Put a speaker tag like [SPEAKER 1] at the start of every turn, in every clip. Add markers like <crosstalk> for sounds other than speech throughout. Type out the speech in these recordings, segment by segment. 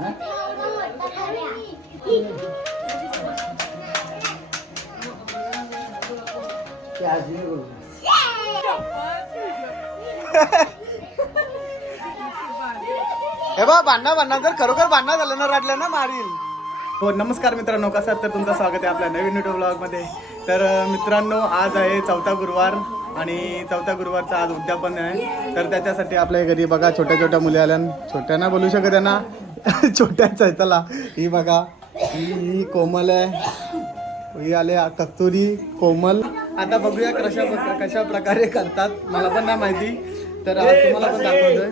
[SPEAKER 1] हे बा भांडणं भांडणं जर खरोखर भांडणं झालं ना रडलं ना मारील. हो नमस्कार मित्रांनो कसं आहात? तर तुमचं स्वागत आहे आपल्या नवीन युट्यूब ब्लॉगमध्ये तर मित्रांनो आज आहे चौथा गुरुवार आणि चौथा गुरुवारचा आज उद्यापन आहे. तर त्याच्यासाठी आपल्या घरी बघा छोट्या छोट्या मुली आल्या छोट्या ना बोलू शकत आहे ना? <laughs> छोट्याच आहे चला. ही बघा ही ही कोमल आहे. ही आले कस्तुरी कोमल. आता बघूया कशा कशा प्रकारे करतात. मला पण नाही माहिती. तर तुम्हाला पण दाखवतोय.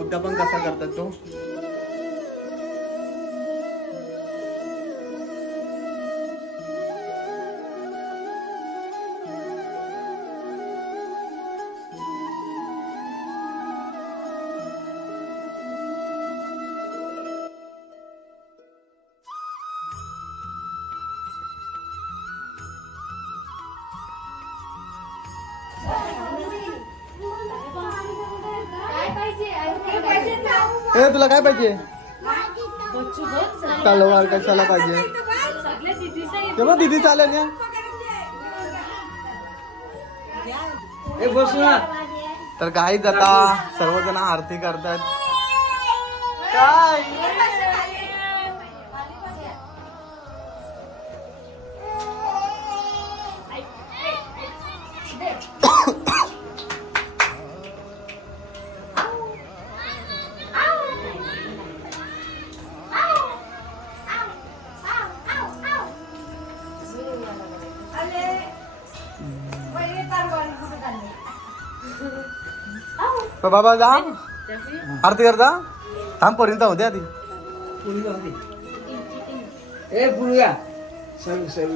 [SPEAKER 1] उद्यापन कसा करतात तो? ए तुला काय पाहिजे? तलवार कशाला पाहिजे? ते मग दिदी चालेल ना
[SPEAKER 2] ए बस ना.
[SPEAKER 1] तर काही जाता सर्वजण आरती करतात काय? तर बाबा जा. आरती कर जा थांब पर्यंत होते. आधी.
[SPEAKER 2] ए पुरुया सर्व सर्व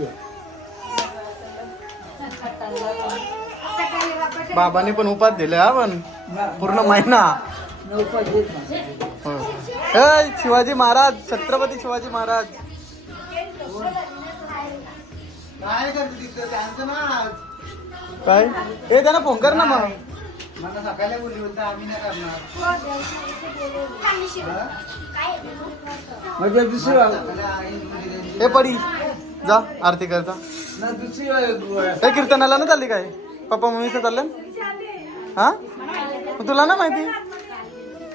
[SPEAKER 1] बाबांनी पण उपास दिले हा पण. पूर्ण महिना. हो. ए, शिवाजी महाराज छत्रपती शिवाजी महाराज. काय करते तिथं? त्यांचं ना काय? ए त्यांना फोन कर ना मग. मला सकाळी बोलली होती आम्ही नाही करणार.
[SPEAKER 2] म्हणजे दुसरी
[SPEAKER 1] ए पडी. जा आरती कर जा
[SPEAKER 2] ना दुसरी
[SPEAKER 1] कीर्तनाला ना चालली काय? पप्पा मम्मीचं चाललं हा? तुला ना माहिती?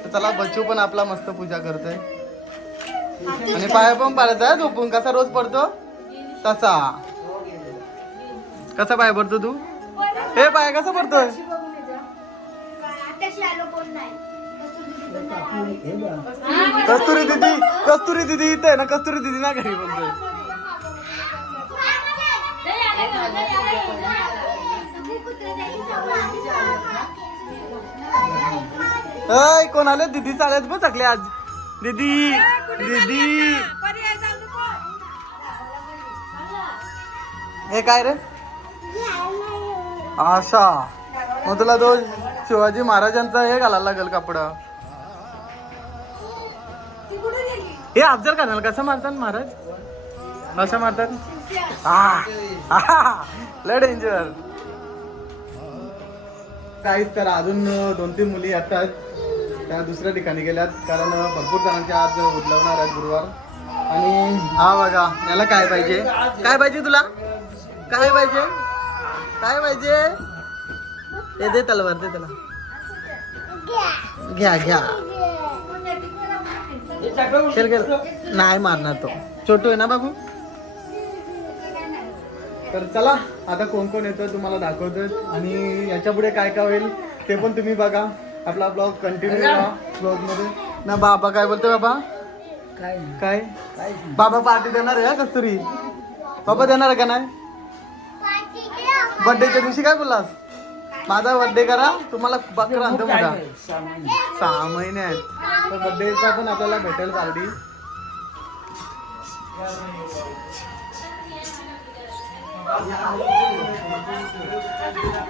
[SPEAKER 1] तर चला बच्चू पण आपला मस्त पूजा करतोय. आणि पाया पण पाडायचा आहे झोपून. कसा रोज पडतो? तसा. कसा पाय पडतो तू? हे पाय कसा पडतोय? कस्तुरी दिदी कस्तुरी दिदी इथे आहे ना कस्तुरी दिदी ना घरी बोलतोय. अय कोण आले? दिदी चालत बघ सगळे आज. दिदी दिदी. हे काय रे? आशा. मग तुला तो शिवाजी महाराजांचा हे घालायला लागेल कपडा. हे अफजल खानाला कसं मारतात महाराज? कसं मारतात? हा. <laughs> लय डेंजर काहीच तर अजून दोन तीन मुली येतात. त्या दुसऱ्या ठिकाणी गेल्यात. कारण भरपूर जणांच्या आज उद्लवणार आहेत गुरुवार. आणि हा बघा याला काय पाहिजे? काय पाहिजे तुला? काय पाहिजे? काय पाहिजे? ते दे तलवार दे त्याला. घ्या घ्या.
[SPEAKER 2] टाकलं
[SPEAKER 1] खेळ खेळ. नाही मारणार तो. छोटू आहे ना बाबू? तर चला आता कोण कोण येतो तुम्हाला दाखवतोय. आणि याच्यापुढे काय काय होईल ते पण तुम्ही बघा. आपला ब्लॉग कंटिन्यू राहा ब्लॉगमध्ये ना बाबा काय बोलतोय बाबा?
[SPEAKER 2] काय.
[SPEAKER 1] काय. बाबा पार्टी देणार आहे कस्तुरी. बाबा देणार आहे का नाही? बर्थडेच्या दिवशी काय बोललास? माझा बर्थडे करा तुम्हाला बकरा आणतो मोठा सहा महिने. आहेत. तर बर्थडेचा पण आपल्याला भेटेल पार्टी Yeah.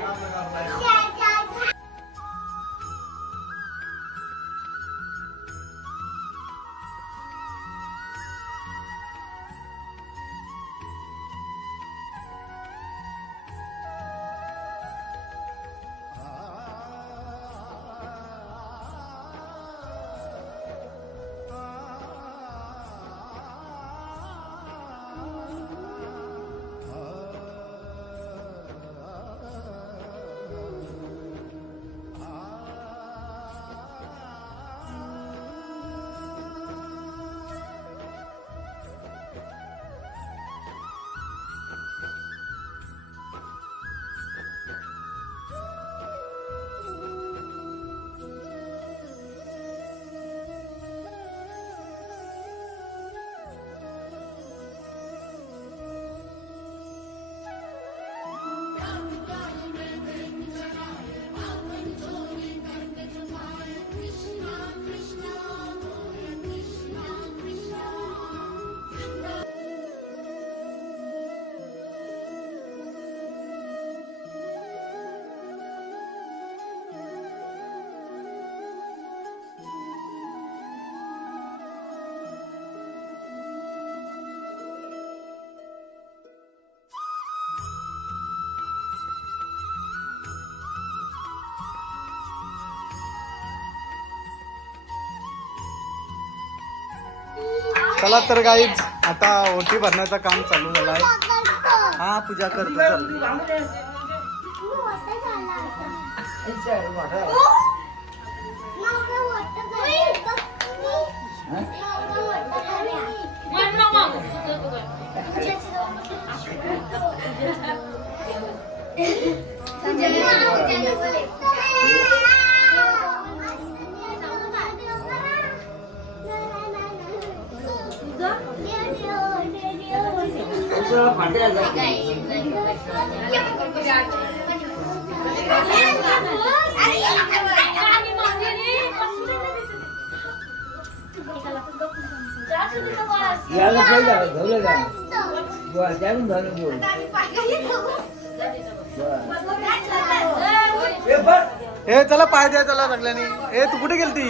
[SPEAKER 3] चला तर गाईज आता ओटी भरण्याचं काम चालू झालं आहे. हा पूजा करतो चालू.
[SPEAKER 2] यायला पाहिजे धवलं का? झालं बोल. ए, बस.
[SPEAKER 3] हे चला पाय द्या चला सगळ्यांनी ए तू कुठे गेलती?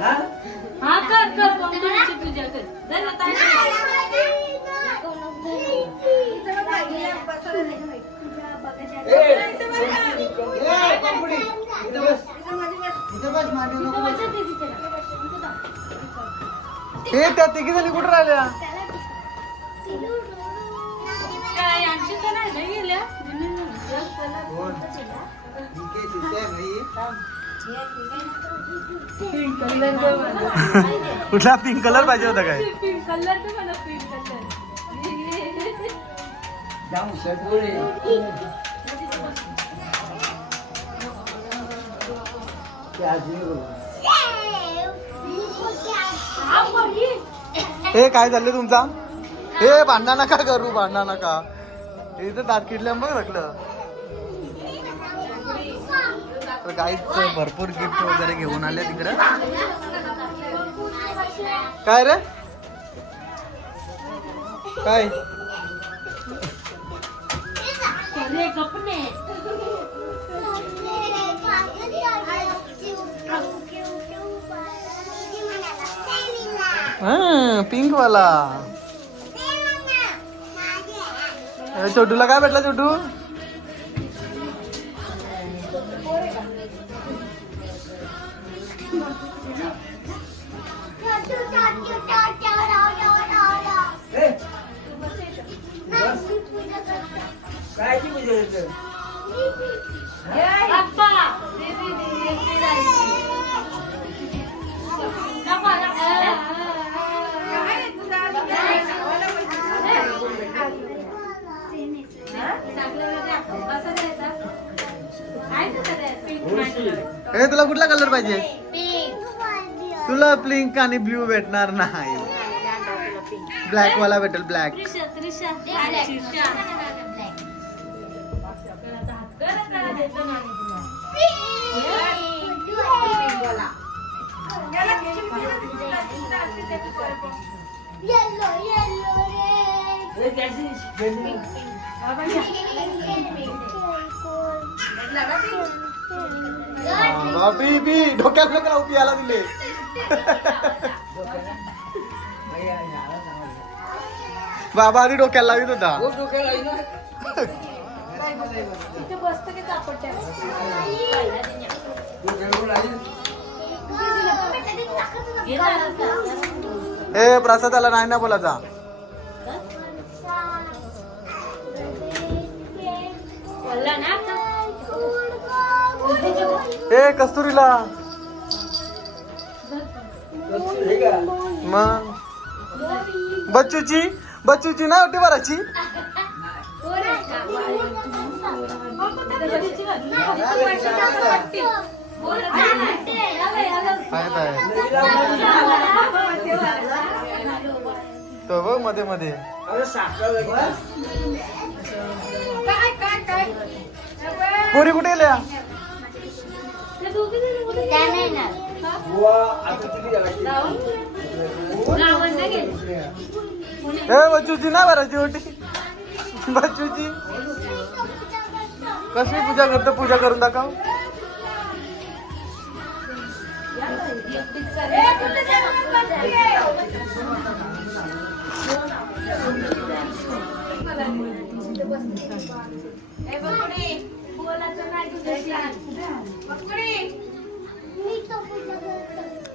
[SPEAKER 2] हा?
[SPEAKER 4] हा कर कर गणपतीची पूजा कर. धर ना ताई.
[SPEAKER 3] हे त्या तिघी जणी कुठे राहिल्या?
[SPEAKER 4] काय यांची तर नाही ना. गेल्या
[SPEAKER 3] कुठला पिंक कलर पाहिजे होता काय?
[SPEAKER 4] पिंक कलर मला पिंक कलर
[SPEAKER 3] हे काय झालं तुमचा? हे भांडा नका करू भांडा नका. हे तर दात किडल्या मग रकलं तर काहीच भरपूर गिफ्ट वगैरे घेऊन आले तिकडे. काय रे? काय? पिंक वाला. छोटूला काय भेटला छोटू? आणि ब्ल्यू भेटणार नाही. ब्लॅक वाला भेटेल ब्लॅक
[SPEAKER 2] पेंटिंग.
[SPEAKER 3] बीबी डोक्यात नका लावू याला दिले. बाबा आधी डोक्याला लावित होता
[SPEAKER 2] हो.
[SPEAKER 3] ए प्रसादाला नाही ना बोलायचा ए कस्तुरीला? मग? बच्चूची? बच्चूची ना ओटी भरायची तो बघमध्ये मध्ये. पोरी कुठे गेल्या?
[SPEAKER 2] नाही.
[SPEAKER 4] हा?
[SPEAKER 1] बच्चूची ना भरायची होती बच्चूची कशी पूजा करतो? पूजा करून दाखव.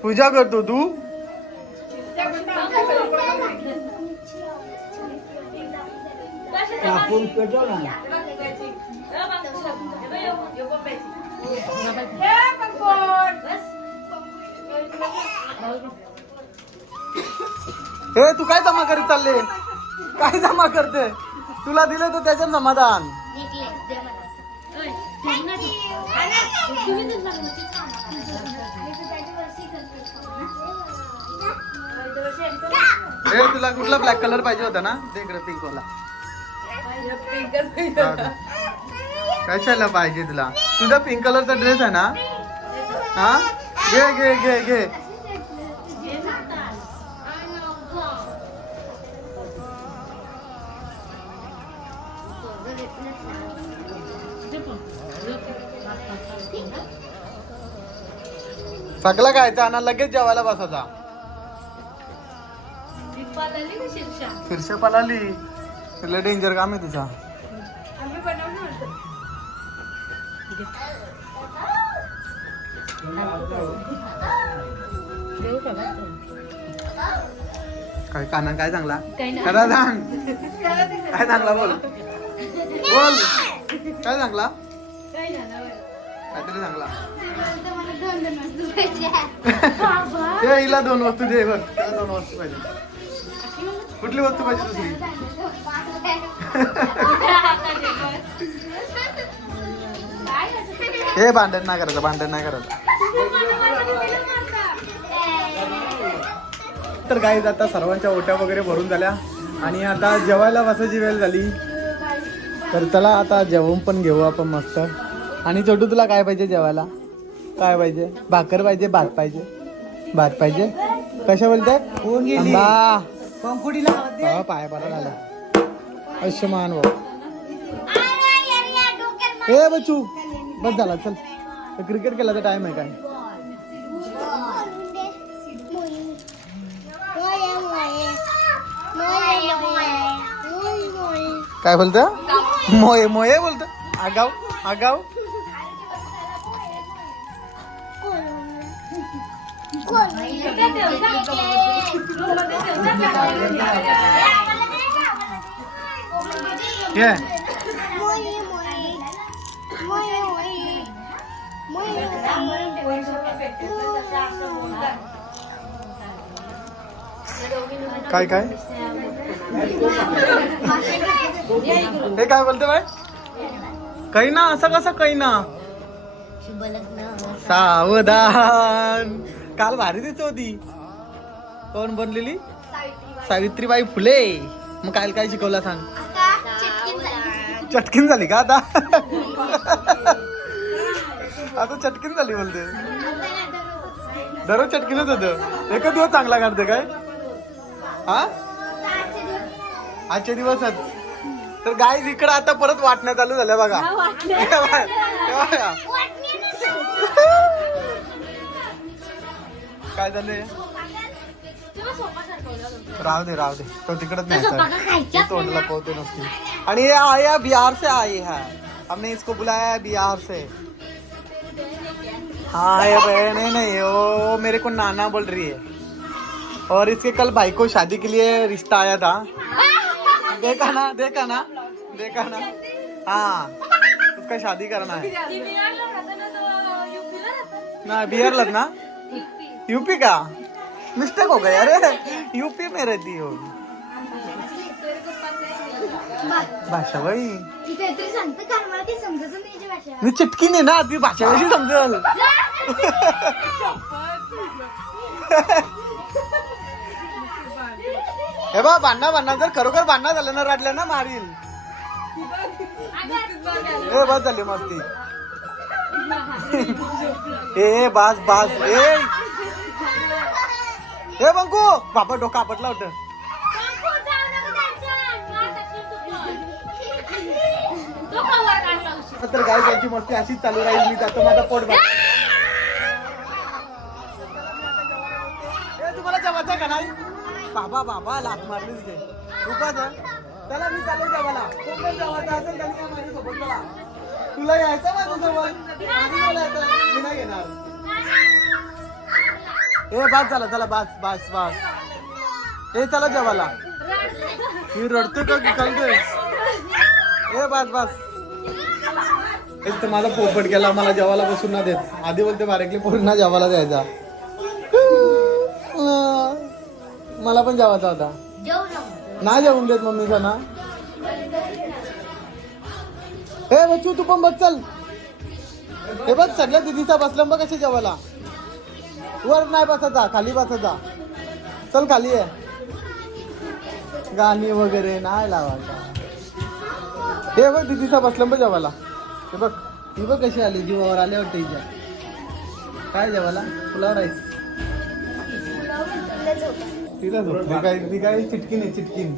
[SPEAKER 1] पूजा करतो तू?
[SPEAKER 5] कापून पेटव ना
[SPEAKER 1] हे तू काय जमा करीत चालले? काय जमा करते? तुला दिले तर त्याच्यात समाधान. हे तुला कुठला ब्लॅक कलर पाहिजे होता ना? ते इकडे पिंक वाला. कशाला पाहिजे तुला? तुझा पिंक कलरचा ड्रेस आहे ना? हा? घे घे घे घे. सगळं खायचं आणि लगेच जेवायला बसायचा.
[SPEAKER 4] आली ना शिरशा.
[SPEAKER 1] फिरशे पलाली. लय डेंजर काम आहे
[SPEAKER 4] आम्ही बनवलं बा?
[SPEAKER 1] काय काना काय चांगला?
[SPEAKER 4] काही नाही.
[SPEAKER 1] सांग काय चांगला बोल. बोल. काय चांगला. काहीतरी चांगला.
[SPEAKER 2] मला दोन दोन वस्तू पाहिजे. <laughs>
[SPEAKER 1] ते हिला दोन वस्तू दे बघ. दोन वस्तू पाहिजे. कुठली वस्तू पाहिजे दुसरी? हे भांडण नाही करायचं भांडण नाही करायचं. तर काही आता सर्वांच्या ओट्या वगैरे भरून झाल्या. आणि आता जेवायला बसायची वेळ झाली. तर चला आता जेवण पण घेऊ आपण मस्त. आणि छोटू तुला काय पाहिजे जेवायला? काय पाहिजे? भाकर पाहिजे भात पाहिजे? भात पाहिजे? कशा बोलते आंबा
[SPEAKER 5] पंकुडीला
[SPEAKER 1] हा, पाय बरा झाला आयुष्यमान भाऊ ए बच्चू बस झाला चल. क्रिकेट खेळायचा टाइम आहे काय काय बोलत? मोये मोये बोलत. आगाव आगाव
[SPEAKER 4] इकडे ठेव, जा. रूममध्ये ठेव, जा, जा.
[SPEAKER 1] ये काय काय हे काय बोलते बाय काही ना असं कसं काही ना सावधान काल भारी दिसत होती. कोण बनलेली सावित्रीबाई. फुले. मग काल काय शिकवला सांग. चटकीन झाली. का आता? आता चटकीन झाली बोलते दररोज चटकीनच होत. एकच दिवस चांगला काढते काय? हा? आजचे दिवसच तर गाय इकडं आता परत वाटण्या चालू झाल्या बघा. काय झालंय. राहू दे राहू दे. तो तिकडच नाही तोंडला पोहते नसती. आणि ये आया बिहार से आए हैं. हमने इसको बुलाया है बिहार से. हाँ ये बहन नहीं वो मेरे को नाना बोल रही है. और इसके कल भाई को शादी के लिए रिश्ता आया था. देखा ना देखा ना देखा ना. हाँ उसका शादी करना है.
[SPEAKER 4] ती ना,
[SPEAKER 1] बिहार ना. यूपी का? मिस्टेक हो गया अरे यूपी में रहती हो। भाषा बाई
[SPEAKER 2] भाषा
[SPEAKER 1] मी चिटकी नाही ना ती भाषा कशी समजल हे बा भांडणा भांडणा जर खरोखर भांडणा झालं ना रडलं ना मारील. हे बस झाली मस्ती. ए बास बास ए. ए बंकू! बाबा डोका आपटला होतं.
[SPEAKER 4] पण.
[SPEAKER 1] तर गाय त्यांची मस्ती अशीच चालू राहील. मी जातो माझा पोट भर तुम्हाला जेवायचं का नाही? बाबा बाबा लात मारली तिथे. जा चला मी चालू जेवायला. कोण जेवायचं असेल त्यांनी या माझ्यासोबत चला. तुला यायचं माझ्यासोबत आधी मला यायचं. मी नाही घेणार ए बास झाला चला बास बास बास. ए चला जेवायला. ही रडते का की काय ए बास बास. एक तर माझा पोपट गेला मला जेवायला बसून ना देत. आधी बोलते बारेकली पूर्ण जेवायला द्यायचा. मला पण जेवायचा होता नाही जेवून देत मम्मीचा ना. हे बच्चू तू पण बस चल. हे बघ सगळ्या दिदीचा बसला बघ कसे जेवायला? वर नाही बसायचा खाली बसायचा चल खाली आहे गाणी वगैरे नाही लावायचा. हे बघ दिदीचा बसलं बघ जेवायला. हे बघ ही बघ कशी आली जीवावर आले वाटते हिच्या. काय जेवायला? पुलाव राईस. तिला झोपली काय ती काय चिटकीन आहे चिटकीन.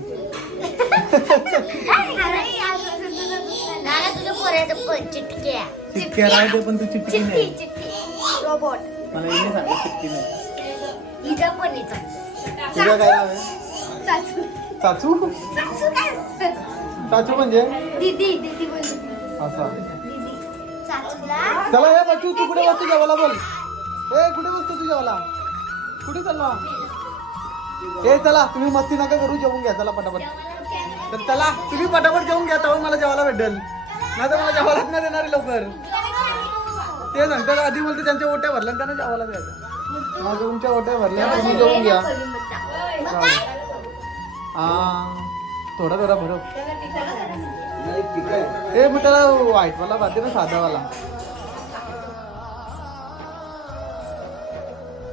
[SPEAKER 1] चिटक्या राहते पण तू चिटकीन आहे
[SPEAKER 2] रोबोट
[SPEAKER 1] मला हिने सांगितलं
[SPEAKER 2] हिचा पण
[SPEAKER 1] काय नाव आहे?
[SPEAKER 2] चाचू.
[SPEAKER 1] चाचू?
[SPEAKER 2] चाचू काय असतं?
[SPEAKER 1] चाचू म्हणजे?
[SPEAKER 2] दीदी दीदी
[SPEAKER 1] असा
[SPEAKER 2] दीदी. चाचूला?
[SPEAKER 1] चला हे बच्चू तू कुठे बसतो जेवायला बोल. ए कुठे बसतो तू जेवायला? कुठे चालला? ए चला तुम्ही मस्ती नका करू जेवून घ्या. चला पटापट. तर चला तुम्ही पटापट जेवून घ्या तेव्हा मला जेवायला भेटेल. नाही तर मला जेवायलाच नाही देणार आहे लवकर. ते नंतर आधी बोलते त्यांच्या ओट्या भरल्या आणि त्यांना जेवायला द्यायचं. माझ्या तुमच्या ओट्या भरल्या तुम्ही जेवून घ्या. हा थोडा थोडा भरव. ए मग त्याला व्हाईटवाला पाहते ना साधावाला.